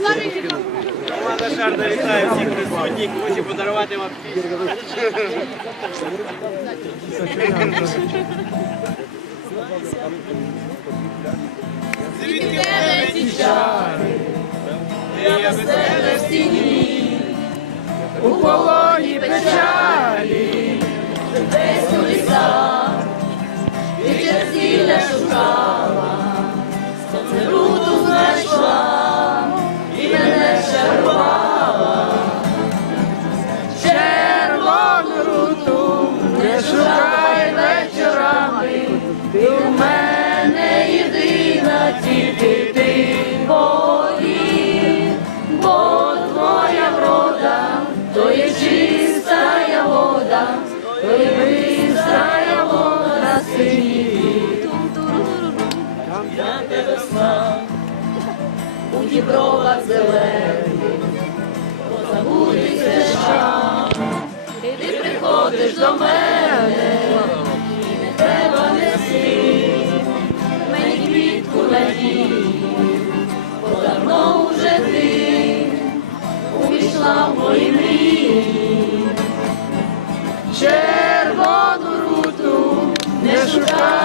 Команда Шарда вітає всіх присутніх, хоче подарувати вам пісню. Звідки в тебе де весна, у Дібровах зелених, позабудеться шам, і ти приходиш до мене, і не треба неси, мені квітку надій, бо давно вже ти увійшла в мої мрії. Червону руту не шукай.